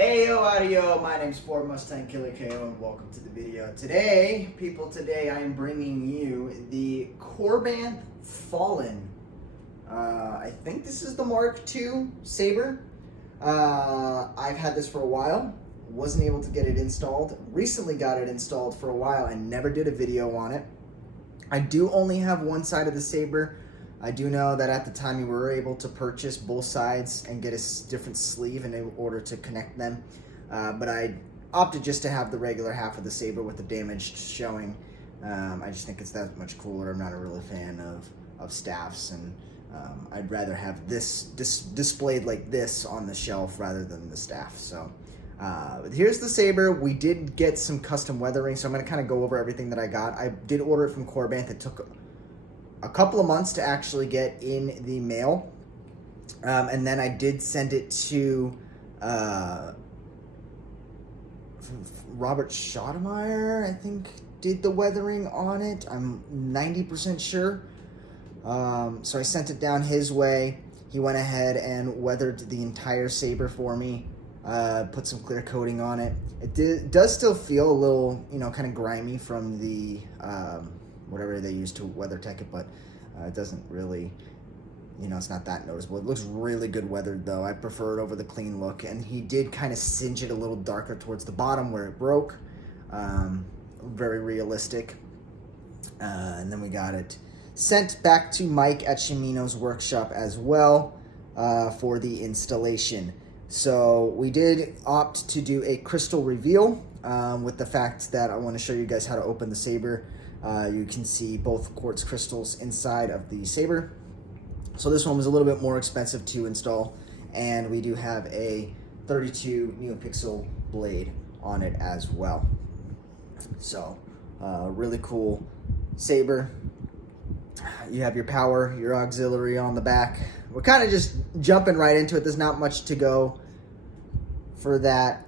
Hey yo, audio, my name's fordmustangkillerko and welcome to the video. Today I am bringing you the Korbanth Fallen. I think this is the Mark II saber. I've had this for a while, wasn't able to get it installed. Recently got it installed for a while and never did a video on it. I do only have one side of the saber. I do know that at the time we were able to purchase both sides and get a different sleeve in order to connect them. But I opted just to have the regular half of the saber with the damaged showing. I just think it's that much cooler. I'm not a really fan of staffs, and I'd rather have this displayed like this on the shelf rather than the staff. So here's the saber. We did get some custom weathering, so I'm going to kind of go over everything that I got. I did order it from Korbanth. It took a couple of months to actually get in the mail, and then I did send it to Robert Schodemeyer, I think, did the weathering on it. I'm 90% sure. So I sent it down his way. He went ahead and weathered the entire saber for me, put some clear coating on it. It does still feel a little, kind of grimy from the whatever they use to WeatherTech it, but it doesn't really, it's not that noticeable. It looks really good weathered though. I prefer it over the clean look, and he did kind of singe it a little darker towards the bottom where it broke. Very realistic. And then we got it sent back to Mike at Shimino's workshop as well for the installation. So we did opt to do a crystal reveal with the fact that I want to show you guys how to open the saber. You can see both quartz crystals inside of the saber. So this one was a little bit more expensive to install, and we do have a 32 neopixel blade on it as well. So really cool saber. You have your power, your auxiliary on the back. We're kind of just jumping right into it. There's not much to go for that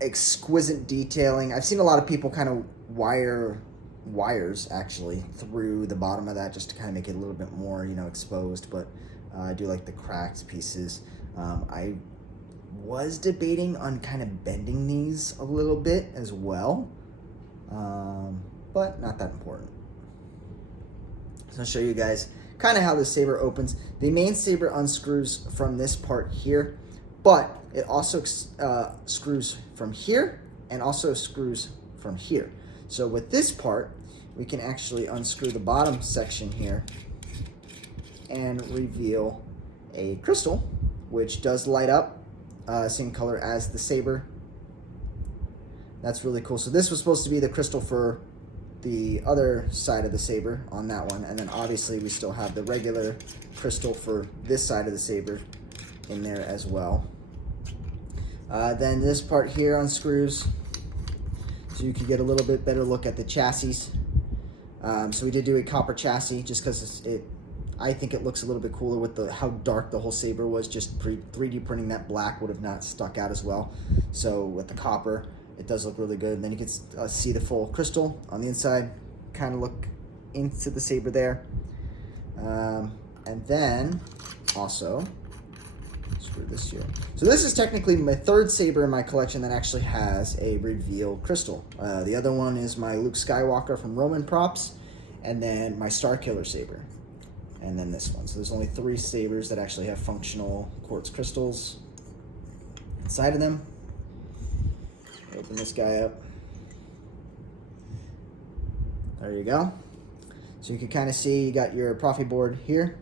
exquisite detailing. I've seen a lot of people kind of wires actually through the bottom of that just to kind of make it a little bit more exposed, but I do like the cracked pieces. I was debating on kind of bending these a little bit as well, but not that important. So I'll show you guys kind of how the saber opens. The main saber unscrews from this part here, but it also screws from here and also screws from here. So with this part, we can actually unscrew the bottom section here and reveal a crystal, which does light up, same color as the saber. That's really cool. So this was supposed to be the crystal for the other side of the saber on that one, and then obviously we still have the regular crystal for this side of the saber in there as well. Then this part here unscrews, so you can get a little bit better look at the chassis. So we did do a copper chassis just because I think it looks a little bit cooler with how dark the whole saber was. Just 3D printing that black would have not stuck out as well. So with the copper, it does look really good. And then you can see the full crystal on the inside, kind of look into the saber there. And then also, screw this here. So this is technically my third saber in my collection that actually has a reveal crystal. The other one is my Luke Skywalker from Roman Props, and then my Starkiller saber, and then this one. So there's only 3 sabers that actually have functional quartz crystals inside of them. Open this guy up. There you go. So you can kind of see you got your Profi board here.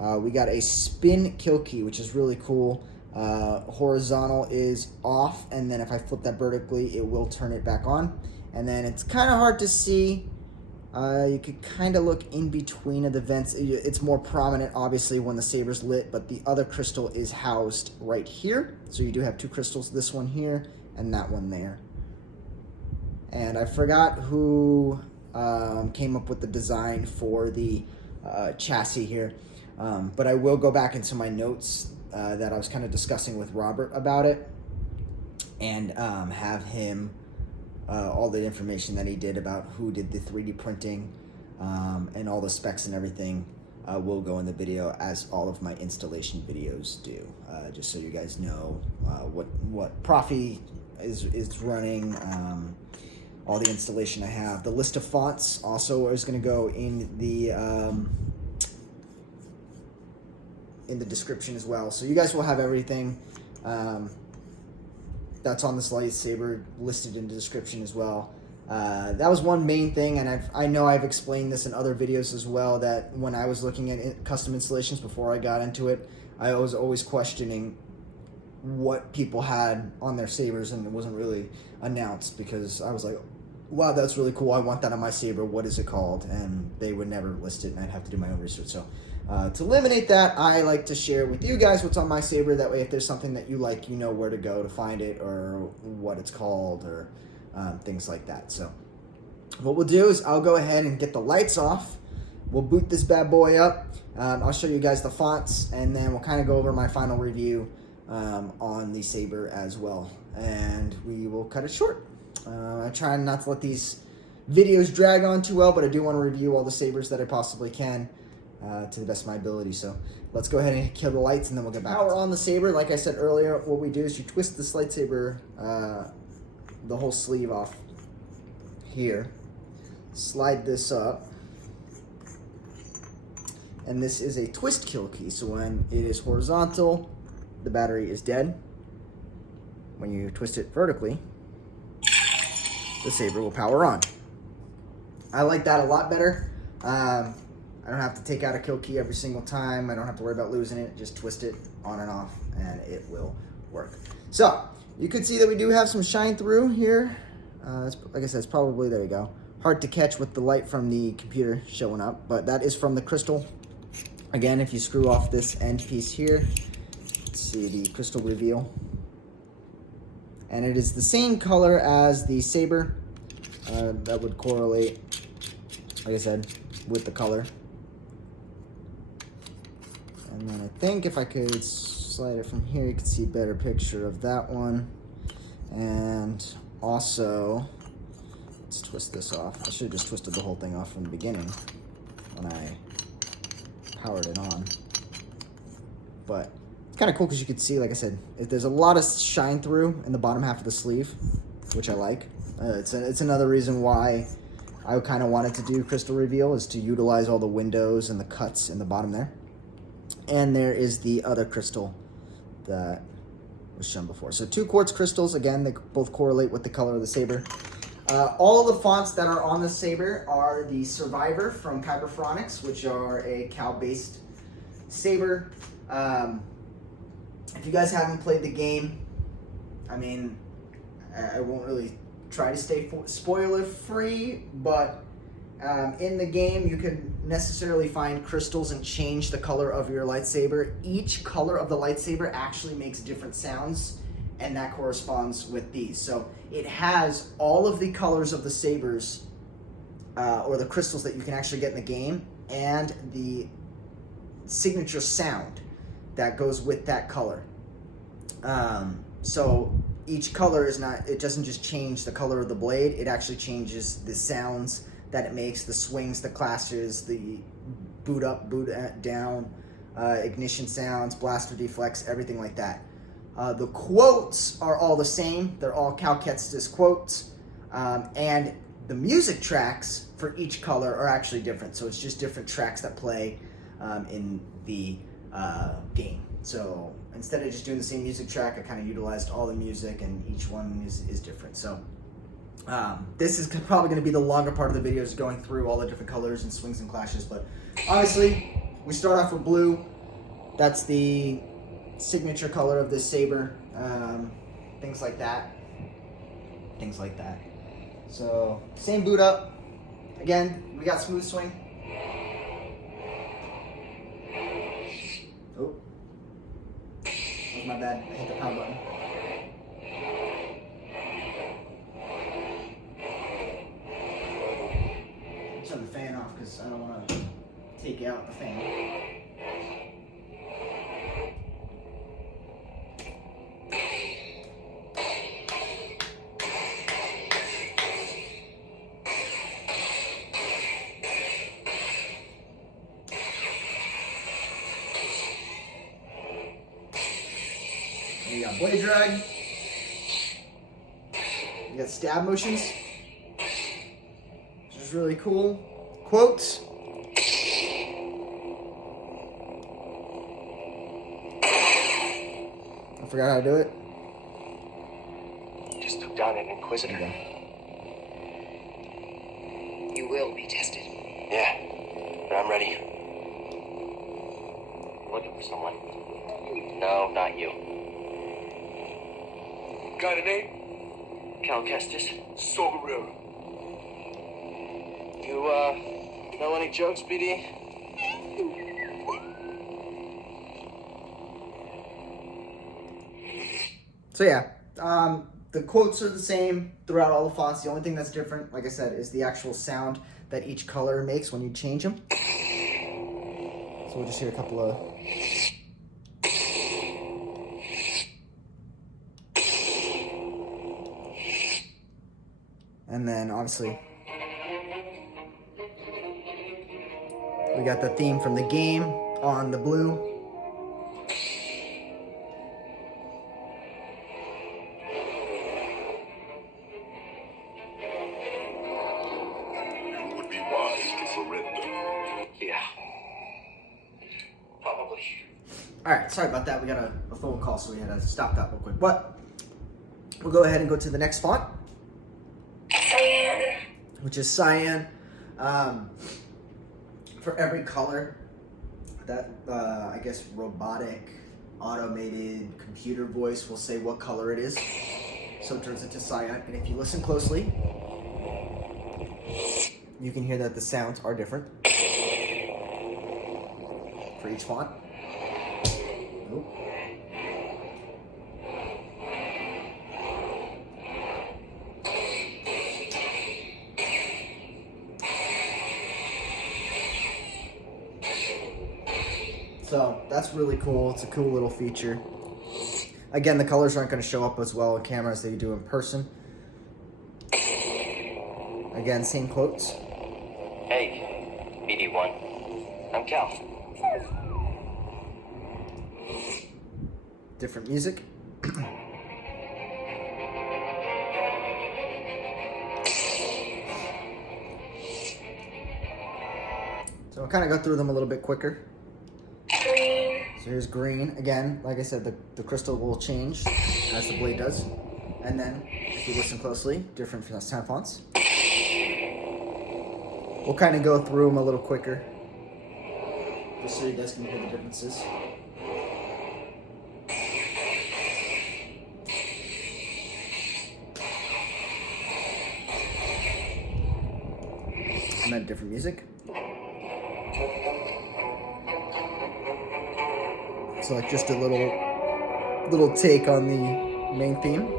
We got a spin kill key, which is really cool. Horizontal is off, and then if I flip that vertically, it will turn it back on. And then it's kind of hard to see. You could kind of look in between of the vents. It's more prominent, obviously, when the saber's lit, but the other crystal is housed right here. So you do have 2 crystals, this one here and that one there. And I forgot who came up with the design for the chassis here. But I will go back into my notes that I was kind of discussing with Robert about it, and have him all the information that he did about who did the 3D printing and all the specs and everything will go in the video, as all of my installation videos do. Just so you guys know what Profi is running, all the installation I have. The list of fonts also is going to go in the description as well. So you guys will have everything that's on this lightsaber listed in the description as well. That was one main thing, and I know I've explained this in other videos as well, that when I was looking at custom installations before I got into it, I was always questioning what people had on their sabers, and it wasn't really announced, because I was like, wow, that's really cool, I want that on my saber, what is it called? And they would never list it, and I'd have to do my own research. So to eliminate that, I like to share with you guys what's on my saber. That way, if there's something that you like, you know where to go to find it, or what it's called, or things like that. So what we'll do is I'll go ahead and get the lights off. We'll boot this bad boy up. I'll show you guys the fonts, and then we'll kind of go over my final review on the saber as well. And we will cut it short. I try not to let these videos drag on too well, but I do want to review all the sabers that I possibly can to the best of my ability. So let's go ahead and kill the lights, and then we'll get back. Power on the saber. Like I said earlier, what we do is you twist this lightsaber, the whole sleeve off here, slide this up, and this is a twist kill key. So when it is horizontal, the battery is dead. When you twist it vertically, the saber will power on. I like that a lot better. I don't have to take out a kill key every single time. I don't have to worry about losing it. Just twist it on and off, and it will work. So you could see that we do have some shine through here. Like I said, it's probably, there you go, hard to catch with the light from the computer showing up, but that is from the crystal. Again, if you screw off this end piece here, let's see the crystal reveal. And it is the same color as the saber. That would correlate, like I said, with the color. And then I think if I could slide it from here, you can see a better picture of that one. And also, let's twist this off. I should have just twisted the whole thing off from the beginning when I powered it on. But it's kind of cool because you can see, like I said, there's a lot of shine through in the bottom half of the sleeve, which I like. It's another reason why I kind of wanted to do crystal reveal, is to utilize all the windows and the cuts in the bottom there. And there is the other crystal that was shown before. So 2 quartz crystals, again, they both correlate with the color of the saber. All of the fonts that are on the saber are the Survivor from Kyberphronics, which are a cow-based saber. If you guys haven't played the game, I mean, I won't really try to stay spoiler-free, but in the game, you can necessarily find crystals and change the color of your lightsaber. Each color of the lightsaber actually makes different sounds, and that corresponds with these. So it has all of the colors of the sabers, or the crystals that you can actually get in the game, and the signature sound that goes with that color. So each color is not, it doesn't just change the color of the blade, it actually changes the sounds that it makes, the swings, the clashes, the boot up, boot down, ignition sounds, blaster deflects, everything like that. The quotes are all the same. They're all Cal Kestis quotes. And the music tracks for each color are actually different. So it's just different tracks that play in the game. So instead of just doing the same music track, I kind of utilized all the music, and each one is different. So this is probably going to be the longer part of the video, is going through all the different colors and swings and clashes. But obviously, we start off with blue. That's the signature color of this saber. Things like that. Things like that. So, same boot up. Again, we got smooth swing. Oh. That was my bad. I hit the power button. Turn the fan off because I don't want to take out the fan. blade drag. You got stab motions, which is really cool. Quotes. I forgot how to do it. Just look down at Inquisitor. Okay. You will be tested. Yeah, but I'm ready. Looking for someone? No, not you. Got a name? Cal Kestis. Sogarera. You, know any jokes, BD? So yeah, the quotes are the same throughout all the fonts. The only thing that's different, like I said, is the actual sound that each color makes when you change them. So we'll just hear a couple of... And then obviously we got the theme from the game on the blue. You would be wise to surrender. Yeah. Probably. Alright, sorry about that. We got a phone call, so we had to stop that real quick. But we'll go ahead and go to the next font, which is cyan. For every color, that I guess robotic, automated computer voice will say what color it is. So it turns into cyan. And if you listen closely, you can hear that the sounds are different for each font. Nope. So that's really cool. It's a cool little feature. Again, the colors aren't going to show up as well on camera as they do in person. Again, same quotes. Hey, BD1. I'm Cal. Different music. So I'll kind of go through them a little bit quicker. So here's green. Again, like I said, the crystal will change as the blade does. And then, if you listen closely, different sound fonts. We'll kind of go through them a little quicker, just so you guys can hear the differences. And then different music. So like just a little take on the main theme.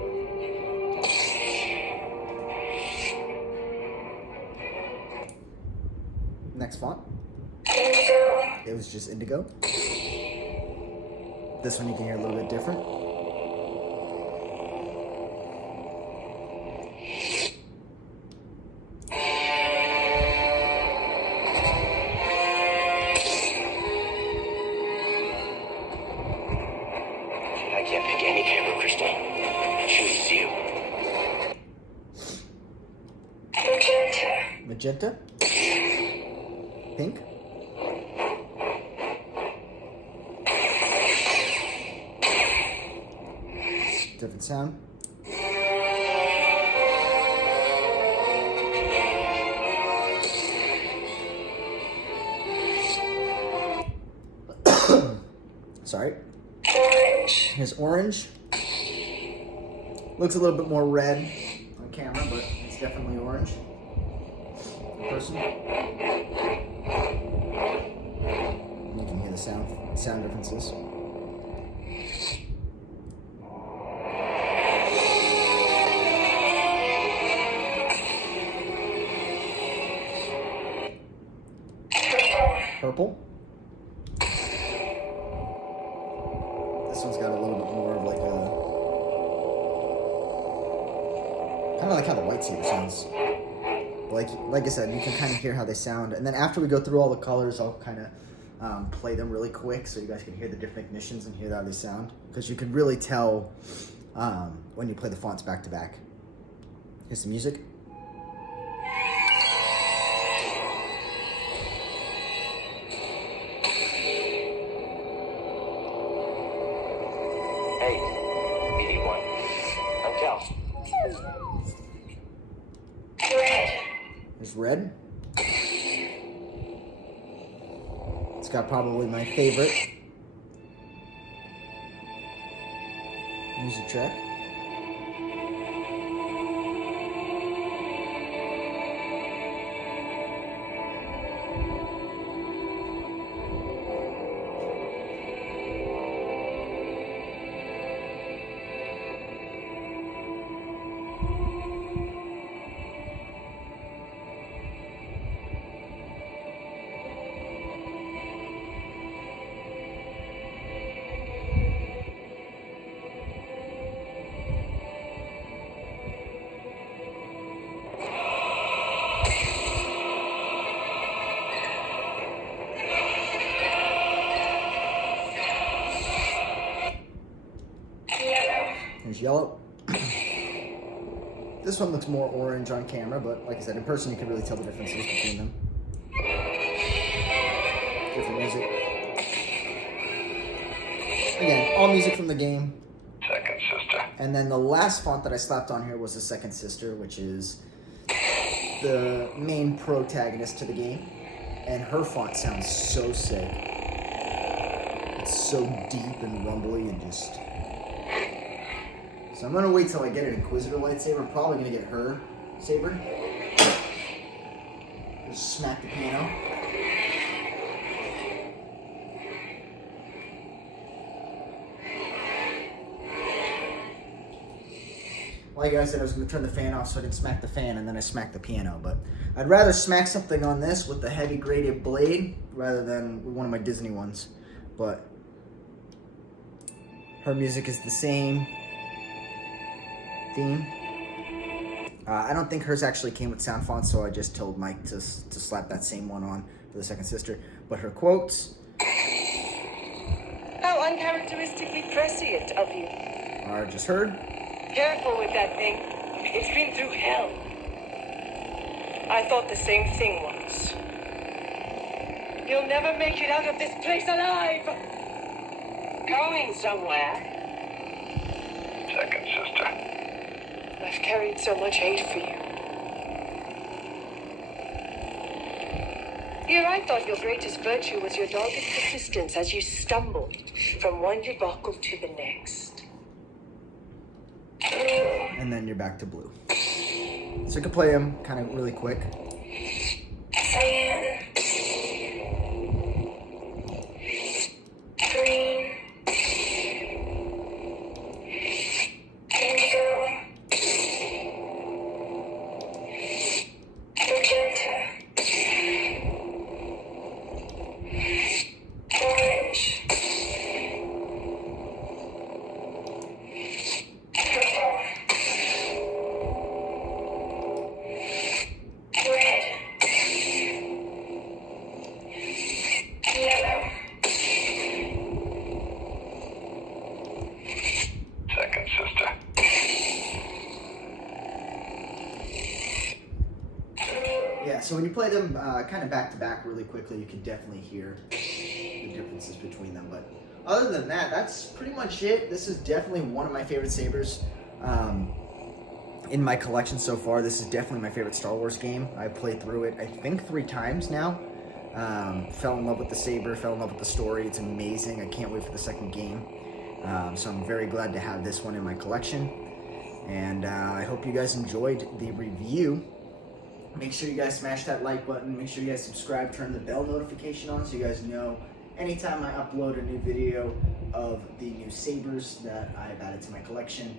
Next font. It was just indigo. This one you can hear a little bit different. I can't pick any camera crystal. I choose you. Magenta. Pink. Different sound. Sorry. Here's orange. Looks a little bit more red on camera, but it's definitely orange. In person. You can hear the sound differences. Purple. This one's got a little bit more of like a, kind of like how the lightsaber sounds. Like I said, you can kind of hear how they sound. And then after we go through all the colors, I'll kind of play them really quick so you guys can hear the different ignitions and hear how they sound. Because you can really tell when you play the fonts back to back. Here's the music. Hey, meeting one. Until. There's red. It's got probably my favorite music track. There's yellow. This one looks more orange on camera, but like I said, in person you can really tell the differences between them. Different music. Again, all music from the game. Second sister. And then the last font that I slapped on here was the Second Sister, which is the main protagonist to the game. And her font sounds so sick. It's so deep and rumbly and just... So I'm gonna wait till I get an Inquisitor lightsaber. I'm probably gonna get her saber. Just smack the piano. Like I said, I was gonna turn the fan off so I didn't smack the fan, and then I smacked the piano. But I'd rather smack something on this with the heavy graded blade rather than one of my Disney ones. But her music is the same theme. I don't think hers actually came with sound fonts, so I just told Mike to slap that same one on for the Second Sister. But her quotes... How uncharacteristically prescient of you. Are just heard. Careful with that thing. It's been through hell. I thought the same thing once. You'll never make it out of this place alive. Going somewhere. Second sister. I've carried so much hate for you. Here I thought your greatest virtue was your dogged persistence as you stumbled from one debacle to the next. And then you're back to blue. So I can play them kind of really quick. Yeah, so when you play them kind of back to back really quickly, you can definitely hear the differences between them. But other than that, that's pretty much it. This is definitely one of my favorite sabers in my collection so far. This is definitely my favorite Star Wars game. I played through it, I think, 3 times now. Fell in love with the saber, fell in love with the story. It's amazing. I can't wait for the second game. So I'm very glad to have this one in my collection. And I hope you guys enjoyed the review. Make sure you guys smash that like button. Make sure you guys subscribe, turn the bell notification on so you guys know anytime I upload a new video of the new sabers that I've added to my collection.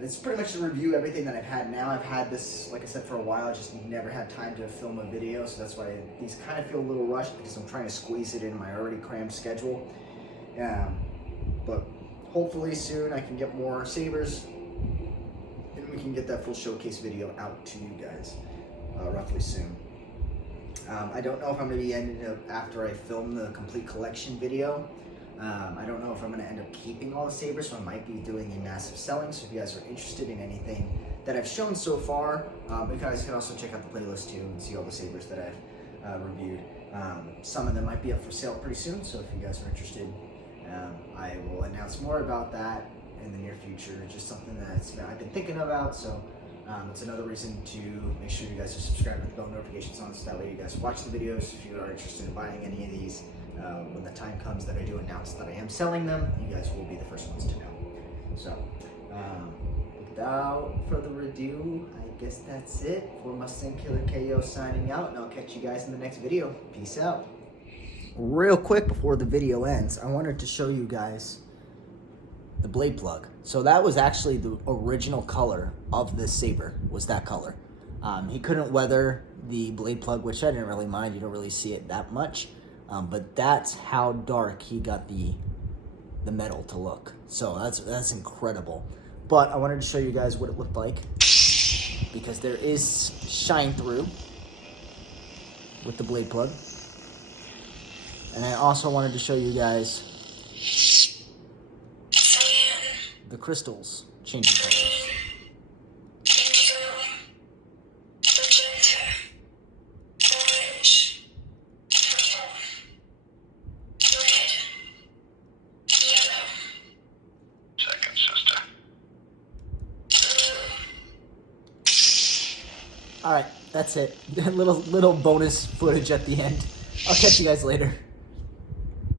It's pretty much a review of everything that I've had now. I've had this, like I said, for a while. I just never had time to film a video, so that's why these kind of feel a little rushed because I'm trying to squeeze it in my already crammed schedule. But hopefully soon I can get more sabers and we can get that full showcase video out to you guys roughly soon. I don't know if I'm going to be ending up, after I film the complete collection video, I don't know if I'm going to end up keeping all the sabers, so I might be doing a massive selling. So if you guys are interested in anything that I've shown so far, you guys can also check out the playlist too and see all the sabers that I've reviewed. Some of them might be up for sale pretty soon, so if you guys are interested, I will announce more about that in the near future. It's just something that I've been thinking about, so it's another reason to make sure you guys are subscribed with bell notifications on, so that way you guys watch the videos. If you are interested in buying any of these, when the time comes that I do announce that I am selling them, you guys will be the first ones to know. So, without further ado, I guess that's it. For fordmustangkillerko signing out, and I'll catch you guys in the next video. Peace out. Real quick before the video ends, I wanted to show you guys the blade plug. So that was actually the original color of this saber, was that color. He couldn't weather the blade plug, which I didn't really mind. You don't really see it that much. But that's how dark he got the metal to look. So that's incredible. But I wanted to show you guys what it looked like, because there is shine through with the blade plug. And I also wanted to show you guys the crystals changing colors. Second sister. All right, that's it. little bonus footage at the end. I'll catch you guys later.